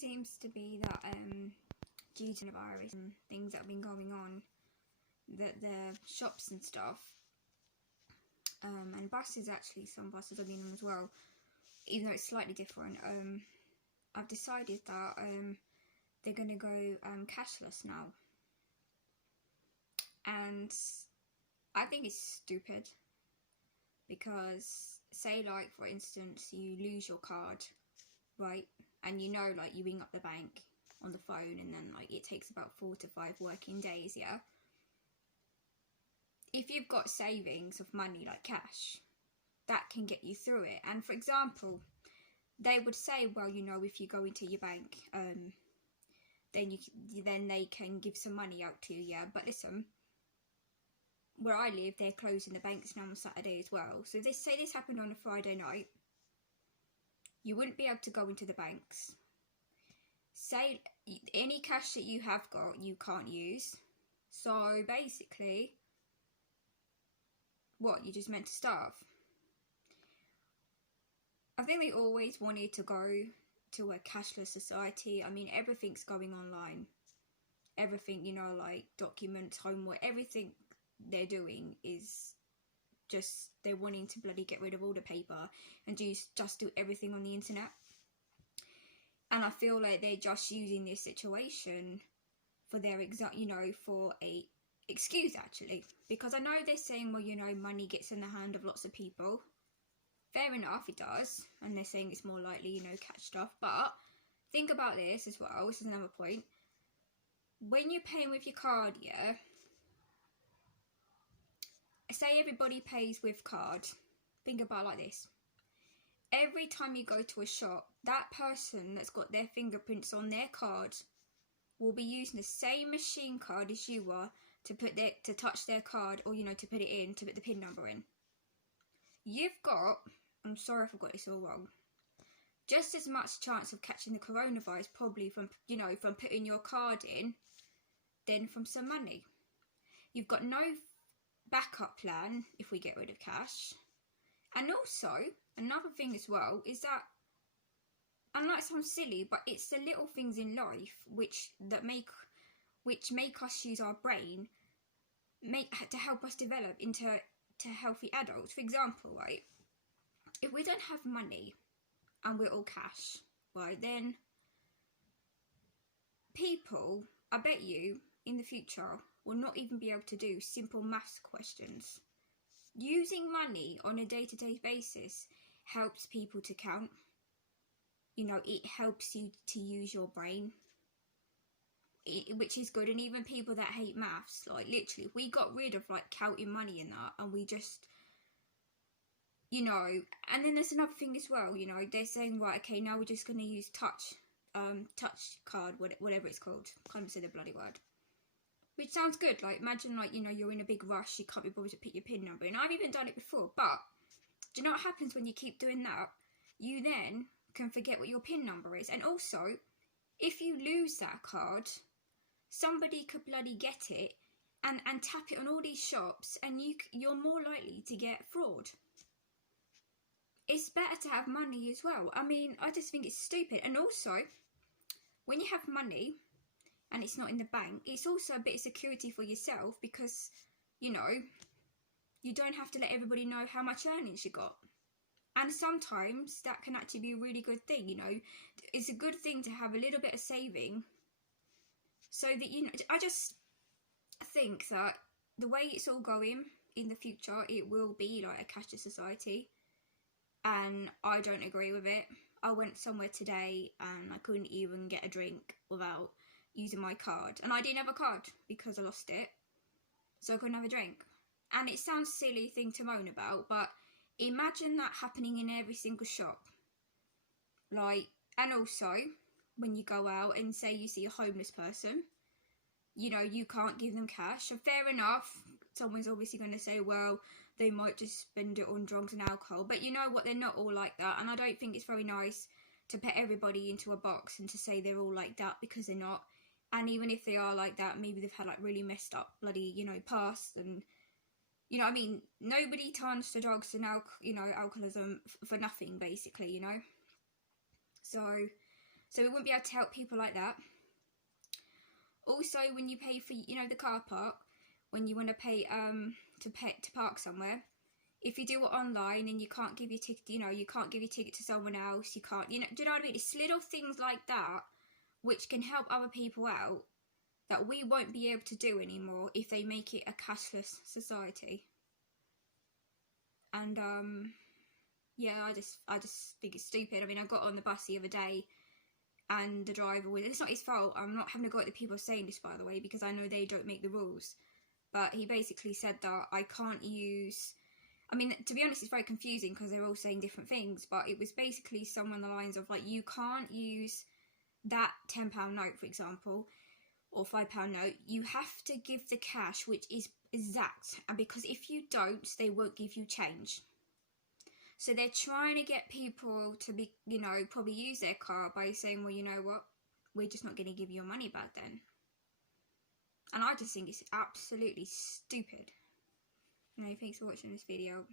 seems to be that due to the virus and things that have been going on, that the shops and stuff, and buses, actually some buses have been on as well, even though it's slightly different. I've decided that they're going to go cashless now, and I think it's stupid, because say like for instance you lose your card, right, and you know, like, you ring up the bank on the phone and then like it takes about 4 to 5 working days, yeah. If you've got savings of money like cash, that can get you through it. And for example, they would say, well, you know, if you go into your bank, then they can give some money out to you, yeah. But listen, where I live, they're closing the banks now on Saturday as well. So say this happened on a Friday night, you wouldn't be able to go into the banks. Say any cash that you have got, you can't use. So basically, what, you just meant to starve? I think they always wanted to go to a cashless society. I mean, everything's going online. Everything, you know, like documents, homework, everything they're doing is just, they're wanting to bloody get rid of all the paper and just do everything on the internet. And I feel like they're just using this situation for their for a excuse, actually. Because I know they're saying, well, you know, money gets in the hand of lots of people. Fair enough, it does. And they're saying it's more likely, you know, catch stuff. But think about this as well. This is another point. When you're paying with your card, yeah, say everybody pays with card. Think about it like this. Every time you go to a shop, that person that's got their fingerprints on their card will be using the same machine card as you are to touch their card, or, you know, to put it in, to put the PIN number in. You've got, I'm sorry if I've got this all wrong, just as much chance of catching the coronavirus probably from, you know, from putting your card in than from some money. You've got no backup plan if we get rid of cash. And also, another thing as well is that, and that sounds silly, but it's the little things in life which make us use our brain, to help us develop into healthy adults. For example, right, if we don't have money and we're all cash, right, then people, I bet you, in the future will not even be able to do simple maths questions. Using money on a day-to-day basis helps people to count. You know, it helps you to use your brain, which is good. And even people that hate maths, like literally, if we got rid of like counting money in that, and we just, you know, and then there's another thing as well, you know, they're saying, right, okay, now we're just going to use touch card, whatever it's called, can't even say the bloody word. Which sounds good. Like, imagine, like, you know, you're in a big rush, you can't be bothered to put your PIN number in. I've even done it before, but do you know what happens when you keep doing that? You then can forget what your PIN number is. And also, if you lose that card, somebody could bloody get it and tap it on all these shops, and you're more likely to get fraud. It's better to have money as well. I mean, I just think it's stupid. And also, when you have money and it's not in the bank, it's also a bit of security for yourself, because, you know, you don't have to let everybody know how much earnings you got. And sometimes that can actually be a really good thing, you know. It's a good thing to have a little bit of saving, so that, you know, I just think that the way it's all going in the future, it will be like a cashless society. And I don't agree with it. I went somewhere today and I couldn't even get a drink without using my card. And I didn't have a card because I lost it, so I couldn't have a drink. And it sounds a silly thing to moan about, but imagine that happening in every single shop. Like, and also, when you go out and say you see a homeless person, you know, you can't give them cash. And fair enough, someone's obviously going to say, well, they might just spend it on drugs and alcohol. But you know what, they're not all like that. And I don't think it's very nice to put everybody into a box and to say they're all like that, because they're not. And even if they are like that, maybe they've had like really messed up bloody, you know, past. And, you know, I mean, nobody turns to drugs and alcoholism for nothing, basically, you know. So So we wouldn't be able to help people like that. Also, when you pay for, you know, the car park, when you want to pay to park somewhere, if you do it online and you can't give your ticket, you know, you can't give your ticket to someone else, you can't, you know, do you know what I mean? It's little things like that which can help other people out that we won't be able to do anymore if they make it a cashless society. And yeah, I just think it's stupid. I mean, I got on the bus the other day and the driver was, it's not his fault, I'm not having a go at the people saying this, by the way, because I know they don't make the rules, but he basically said that I can't use, I mean, to be honest, it's very confusing because they're all saying different things, but it was basically somewhere on the lines of, like, you can't use that £10 note, for example, or £5 note. You have to give the cash, which is exact, and because if you don't, they won't give you change. So they're trying to get people to be, you know, probably use their card by saying, well, you know what, we're just not going to give you your money back then. And I just think it's absolutely stupid. Anyway, thanks for watching this video.